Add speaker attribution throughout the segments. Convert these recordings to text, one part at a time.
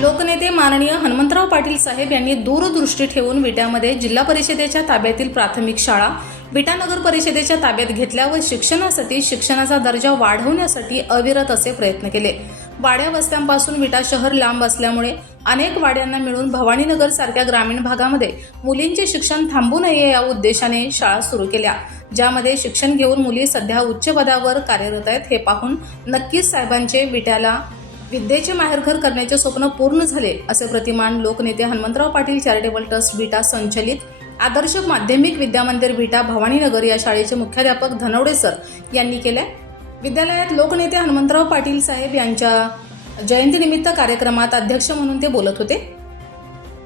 Speaker 1: लोकनेते माननीय हनुमंतराव पाटील साहेब यांनी दूरदृष्टी ठेवून विट्यामध्ये जिल्हा परिषदेच्या ताब्यातील प्राथमिक शाळा विटा नगर परिषदेच्या ताब्यात घेतल्या व शिक्षणासाठी शिक्षणाचा दर्जा वाढवण्यासाठी अविरत असे प्रयत्न केले. वाड्या वस्त्यांपासून विटा शहर लांब असल्यामुळे अनेक वाड्यांना मिळून भवानीनगर सारख्या ग्रामीण भागामध्ये मुलींचे शिक्षण थांबू नये या उद्देशाने शाळा सुरू केल्या. ज्यामध्ये शिक्षण घेऊन मुली सध्या उच्च पदावर कार्यरत आहेत हे पाहून नक्कीच साहेबांचे विट्याला विद्येचे माहेरघर करण्याचे स्वप्न पूर्ण झाले असे प्रतिमान लोकनेते हनुमंतराव पाटील चॅरिटेबल ट्रस्ट विटा संचलित आदर्श माध्यमिक विद्यामंदिर विटा भवानीनगर या शाळेचे मुख्याध्यापक धनवडे सर यांनी केले. विद्यालयात लोकनेते हनुमंतराव पाटील साहेब यांच्या जयंतीनिमित्त कार्यक्रमात अध्यक्ष म्हणून ते बोलत होते.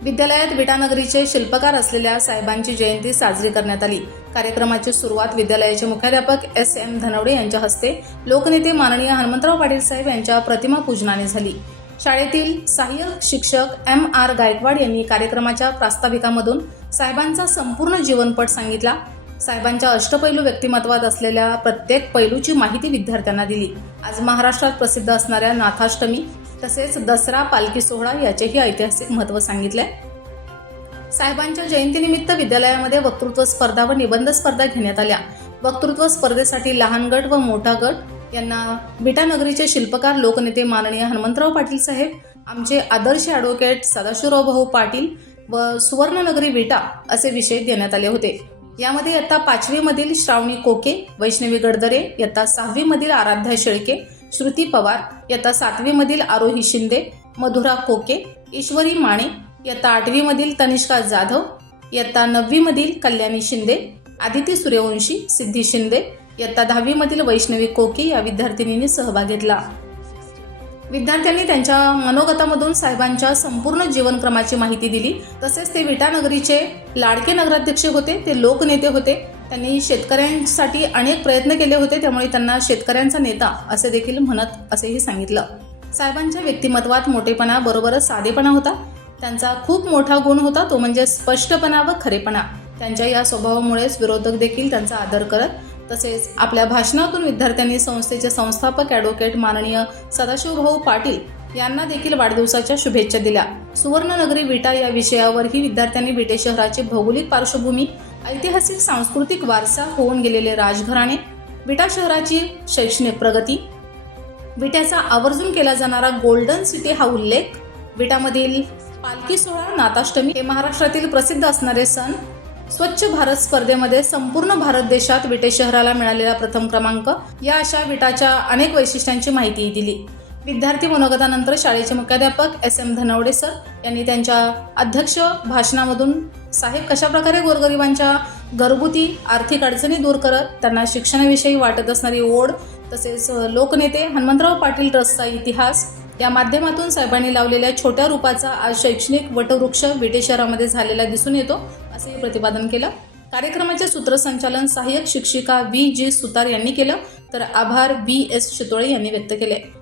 Speaker 1: विद्यालयात विटानगरीचे शिल्पकार असलेल्या साहेबांची जयंती साजरी करण्यात आली. कार्यक्रमाची सुरुवात विद्यालयाचे मुख्याध्यापक एस एम धनवडे यांच्या हस्ते लोकनेते माननीय हनुमंतराव पाटील साहेब यांच्या प्रतिमा पूजनाने झाली. शाळेतील सहाय्यक शिक्षक एम आर गायकवाड यांनी कार्यक्रमाच्या प्रास्ताविकामधून साहेबांचा संपूर्ण जीवनपट सांगितला. साहेबांच्या अष्टपैलू व्यक्तिमत्वात असलेल्या प्रत्येक पैलूची माहिती विद्यार्थ्यांना दिली. आज महाराष्ट्रात प्रसिद्ध असणाऱ्या नाथाष्टमी तसेच दसरा पालखी सोहळा याचेही ऐतिहासिक महत्त्व सांगितले. साहेबांच्या जयंतीनिमित्त विद्यालयामध्ये वक्तृत्व स्पर्धा व निबंध स्पर्धा घेण्यात आल्या. वक्तृत्व स्पर्धेसाठी लहान गट व मोठा गट यांना विटानगरीचे शिल्पकार लोकनेते माननीय हनुमंतराव पाटील साहेब आमचे आदर्श ॲडव्होकेट सदाशिवराव भाऊ पाटील व सुवर्णनगरी विटा असे विषय देण्यात आले होते. यामध्ये इयत्ता पाचवीमधील श्रावणी कोके वैष्णवी गडदरे इयत्ता सहावीमधील आराध्या शेळके श्रुती पवार यता सातवीमधील आरोही शिंदे मधुरा कोके ईश्वरी माने इयत्ता आठवीमधील तनिष्का जाधव इयत्ता नववीमधील कल्याणी शिंदे आदिती सूर्यवंशी सिद्धी शिंदे इयत्ता दहावीमधील वैष्णवी कोके या विद्यार्थिनींनी सहभाग घेतला. विद्यार्थ्यांनी त्यांच्या मनोगतामधून साहेबांच्या संपूर्ण जीवनक्रमाची माहिती दिली. तसेच ते विटानगरीचे लाडके नगराध्यक्ष होते ते लोकनेते होते. त्यांनी शेतकऱ्यांसाठी अनेक प्रयत्न केले होते त्यामुळे त्यांना शेतकऱ्यांचा नेता असे देखील म्हणत असेही सांगितलं. साहेबांच्या व्यक्तिमत्वात मोठेपणा बरोबरच साधेपणा होता. त्यांचा खूप मोठा गुण होता तो म्हणजे स्पष्टपणा व खरेपणा. त्यांच्या या स्वभावामुळेच विरोधक देखील त्यांचा आदर करत तसेच आपल्या भाषणातून विद्यार्थ्यांनी संस्थेचे संस्थापक ॲडव्होकेट माननीय सदाशिवभाऊ पाटील यांना देखील वाढदिवसाच्या शुभेच्छा दिल्या. सुवर्णनगरी विटा या विषयावरही विद्यार्थ्यांनी विटे शहराची भौगोलिक पार्श्वभूमी ऐतिहासिक सांस्कृतिक वारसा होऊन गेलेले राजघराणे विटा शहराची शैक्षणिक प्रगती. विट्याचा आवर्जून केला जाणारा गोल्डन सिटी हा उल्लेख. विटामधील पालखी सोहळा नाताष्टमी हे महाराष्ट्रातील प्रसिद्ध असणारे सण. स्वच्छ भारत स्पर्धेमध्ये संपूर्ण भारत देशात विटे शहराला मिळालेला प्रथम क्रमांक. या अशा विटाच्या अनेक वैशिष्ट्यांची माहिती दिली. विद्यार्थी मनोगतानंतर शाळेचे मुख्याध्यापक एस एम धनवडे सर यांनी त्यांच्या अध्यक्ष भाषणामधून साहेब कशाप्रकारे गोरगरिबांच्या घरगुती आर्थिक अडचणी दूर करत त्यांना शिक्षणाविषयी वाटत असणारी ओढ तसेच लोकनेते हनुमंतराव पाटील ट्रस्टचा इतिहास या माध्यमातून साहेबांनी लावलेल्या छोट्या रूपाचा आज शैक्षणिक वटवृक्ष विटे शहरामध्ये झालेला दिसून येतो असे प्रतिपादन केलं. कार्यक्रमाचे सूत्रसंचालन सहाय्यक शिक्षिका व्ही. जी. सुतार यांनी केलं तर आभार बी एस. शितोळे यांनी व्यक्त केले.